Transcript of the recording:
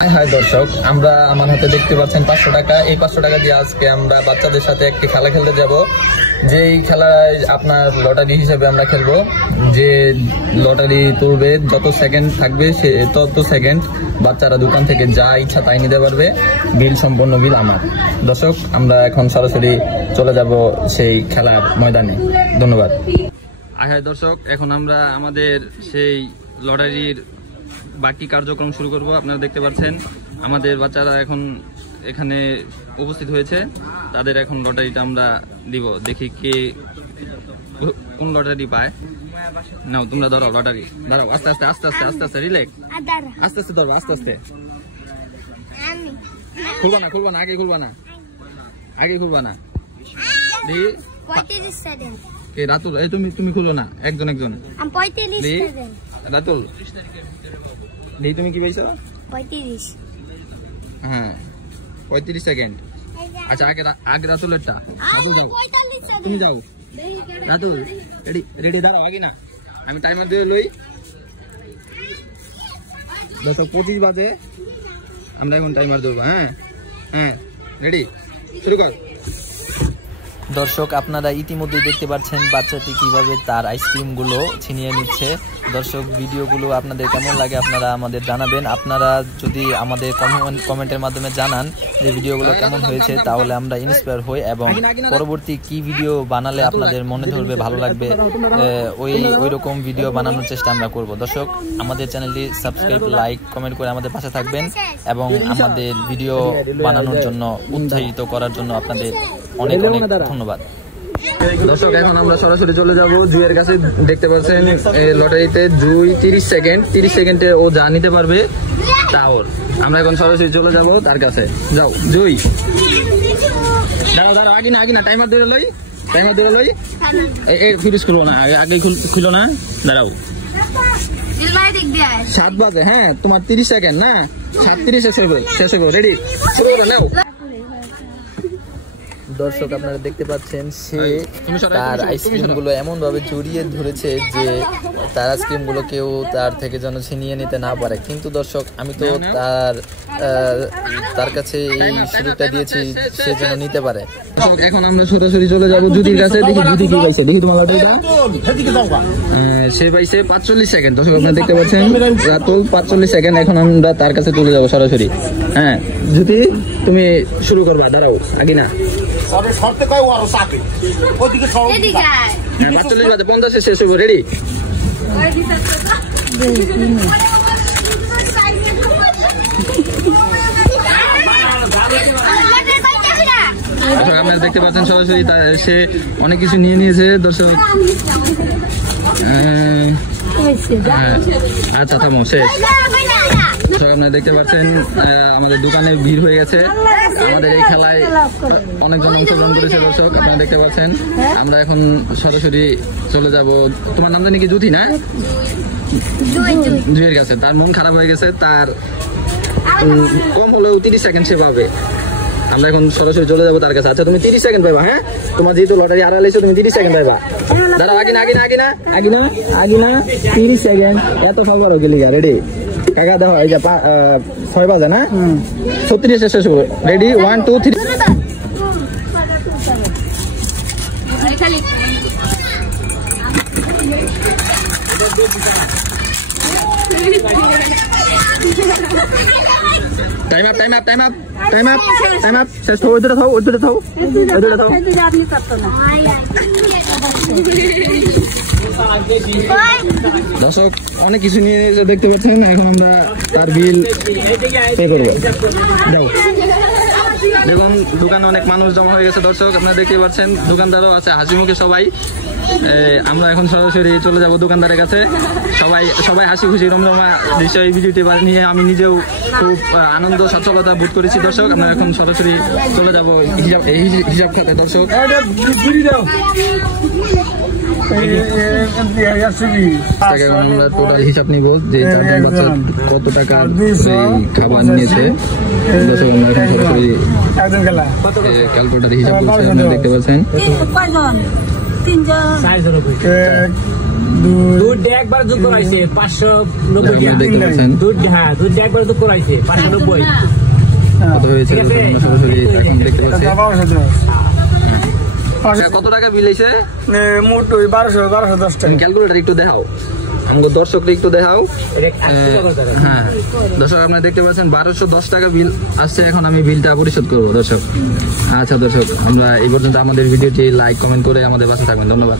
High দর্শক, আমরা আমার হাতে দেখতে পাচ্ছেন 500 টাকা। এই 500 টাকা দিয়ে আজকে আমরা বাচ্চাদের সাথে একটি খেলা খেলতে যাব। যেই খেলায় আপনার লটারি হিসেবে আমরা খেলবো। যে লটারি তুলবে, যত সেকেন্ড থাকবে তত সেকেন্ড বাচ্চারা দোকান থেকে যা ইচ্ছা তাই নিতে পারবে। বিল সম্পূর্ণ বিল আমার। দর্শক, আমরা এখন সরাসরি চলে যাব সেই খেলার ময়দানে। ধন্যবাদ। হাই দর্শক, এখন আমরা আমাদের সেই লটারির বাকি কার্যক্রম শুরু করব। আপনারা দেখতে পাচ্ছেন আমাদের বাচ্চারা এখন এখানে উপস্থিত হয়েছে। তাদের এখন লটারিটা আমরা দিব। দেখি কে কোন লটারি পায়। নাও, তোমরা ধরো লটারি। দাঁড়াও, আস্তে আস্তে আস্তে আস্তে আস্তে আস্তে রিল্যাক্স, আস্তে আস্তে ধরো, আস্তে আস্তে। খুলবা না, খুলবা না, আগে খুলবা না, আগে খুলবা না। দেখি 35 সেকেন্ড। কে? রাতুল, এই তুমি খুলো না, একজন একজন। আমি 35 সেকেন্ড। রাতুল, দেখি তুমি কি পাইছো? 35। হ্যাঁ, 35 সেকেন্ড। আচ্ছা, আগে রাতুলেরটা। রাতুল যাও, তুমি যাও। রাতুল রেডি, রেডি, দাঁড়াও, আগে না, আমি টাইমার দিয়ে লই। 10:25 বাজে, আমরা এখন টাইমার ধরবো। হ্যাঁ হ্যাঁ, রেডি, শুরু কর। দর্শক, আপনারা ইতিমধ্যে দেখতে পাচ্ছেন বাচ্চাটি কিভাবে তার আইসক্রিমগুলো ছিনিয়ে নিচ্ছে। দর্শক, ভিডিওগুলো আপনাদের কেমন লাগে আপনারা আমাদের জানাবেন। আপনারা যদি আমাদের কমেন্টের মাধ্যমে জানান যে ভিডিওগুলো কেমন হয়েছে, তাহলে আমরা ইন্সপায়ার হই এবং পরবর্তী কি ভিডিও বানালে আপনাদের মনে ধরবে, ভালো লাগবে, ওই রকম ভিডিও বানানোর চেষ্টা আমরা করব। দর্শক, আমাদের চ্যানেলটি সাবস্ক্রাইব, লাইক, কমেন্ট করে আমাদের পাশে থাকবেন এবং আমাদের ভিডিও বানানোর জন্য উৎসাহিত করার জন্য আপনাদের অনেক অনেক ধন্যবাদ। দর্শক, এখন আমরা সরাসরি চলে যাব জুইয়ের কাছে। দেখতে পাচ্ছেন লটারিতে জুই 30 সেকেন্ডে ও যা নিতে পারবে তা ওর। আমরা এখন সরাসরি চলে যাব তার কাছে। যাও জুই, দাঁড়াও দাঁড়াও, আগে না, টাইমার ধরে লই, এই ফিনিশ করবো না, আগে খুলো না, দাঁড়াও। 7 বাজে। হ্যাঁ, তোমার 30 সেকেন্ড না, 37 শেষ হবে। রেডি, শুরু করো, নাও। দর্শক, আপনারা দেখতে পাচ্ছেন সে তার আইসক্রিমগুলো এমনভাবে জড়িয়ে ধরেছে যে তার আইসক্রিমগুলো কেউ তার থেকে যেন ছিনিয়ে নিতে না পারে। কিন্তু দর্শক, আমি তো তার কাছে এই সুযোগটা দিয়েছি সে যেন নিতে পারে। এখন আমরা সরাসরি চলে যাব জুতির কাছে। দেখি জুতি কি পাইছে, দেখি তোমার লটারিটা। সে পাইছে 45 সেকেন্ড। দর্শক, আপনারা দেখতে পাচ্ছেন রাতুল 45 সেকেন্ড। এখন আমরা তার কাছে চলে যাব সরাসরি। হ্যাঁ জুতি, তুমি শুরু করবা, দাঁড়াও, আগে না। 45 বাজে, 50 শেষ হবো। রেডি, আপনারা দেখতে পাচ্ছেন সরাসরি সে অনেক কিছু নিয়ে নিয়েছে। দর্শক, আচ্ছা থামো, শেষ। আপনারা দেখতে পাচ্ছেন আমাদের দোকানে ভিড় হয়ে গেছে। আমাদের এই খেলায় অনেকজন অংশগ্রহণ করেছে। দর্শক, আপনারা দেখতে পাচ্ছেন আমরা এখন সরাসরি চলে যাব। তোমার নাম জানি কি? জ্যোতি না? জুইয়ের কাছে। তার মন খারাপ হয়ে গেছে, তার কম হলেও 30 সেকেন্ড সে পাবে। আমরা এখন সরাসরি চলে যাবো তার কাছে। আচ্ছা, তুমি 30 সেকেন্ড পাইবা। হ্যাঁ, তোমার যেহেতু লটারি আড়াইছে, তুমি 30 সেকেন্ড পাইবা। দাঁড়াও, আগে না, 30 সেকেন্ড। এত ফল করো গেলি। রেডি কাকা, দেখো এই যে 6 বাজে না, 36 শেষ হবে। রেডি, 1 2 3। Time up. শেষ থাও, ওইটা থাও। দর্শক, অনেক কিছু নিয়ে দেখতে পাচ্ছেন। এখন আমরা তার বিল পে করবো। যাও। দেখুন, দোকানে অনেক মানুষ জমা হয়ে গেছে। দর্শক, আপনারা দেখতে পাচ্ছেন দোকানদারও আছে, হাসি মুখে সবাই। আমরা এখন সরাসরি চলে যাব দোকানদারের কাছে। সবাই হাসি খুশি রমরমা দৃশ্য এই ভিডিওটি নিয়ে আমি নিজেও খুব আনন্দ সচ্ছলতা বোধ করেছি। দর্শক, আমরা এখন সরাসরি চলে যাব হিসাব খাতে। দর্শক, আমরা টোটাল হিসাব নিব যে 4জন বাচ্চা কত টাকা খাবার নিয়েছে। দর্শক, আমরা এখন সরাসরি ক্যালকুলেটার হিসাব করছি। আপনারা দেখতে পাচ্ছেন দুধ একবার যোগ করাইছে 590 আপনারা দেখতে পাচ্ছেন দুধ হ্যাঁ দুধ একবার যোগ করাইছে 590 কত হয়েছে আমরা সরাসরি এখন দেখতে পাচ্ছি কত টাকা বিল হইছে মোট 1210 টাকা ক্যালকুলেটর একটু দেখাও আমাকে দর্শকরা একটু দেখাও হ্যাঁ দর্শক আপনারা দেখতে পাচ্ছেন 1210 টাকা বিল আসছে এখন আমি বিলটা পরিশোধ করবো দর্শক আচ্ছা দর্শক আমরা এই পর্যন্ত আমাদের ভিডিওটি লাইক কমেন্ট করে আমাদের পাশে থাকবেন ধন্যবাদ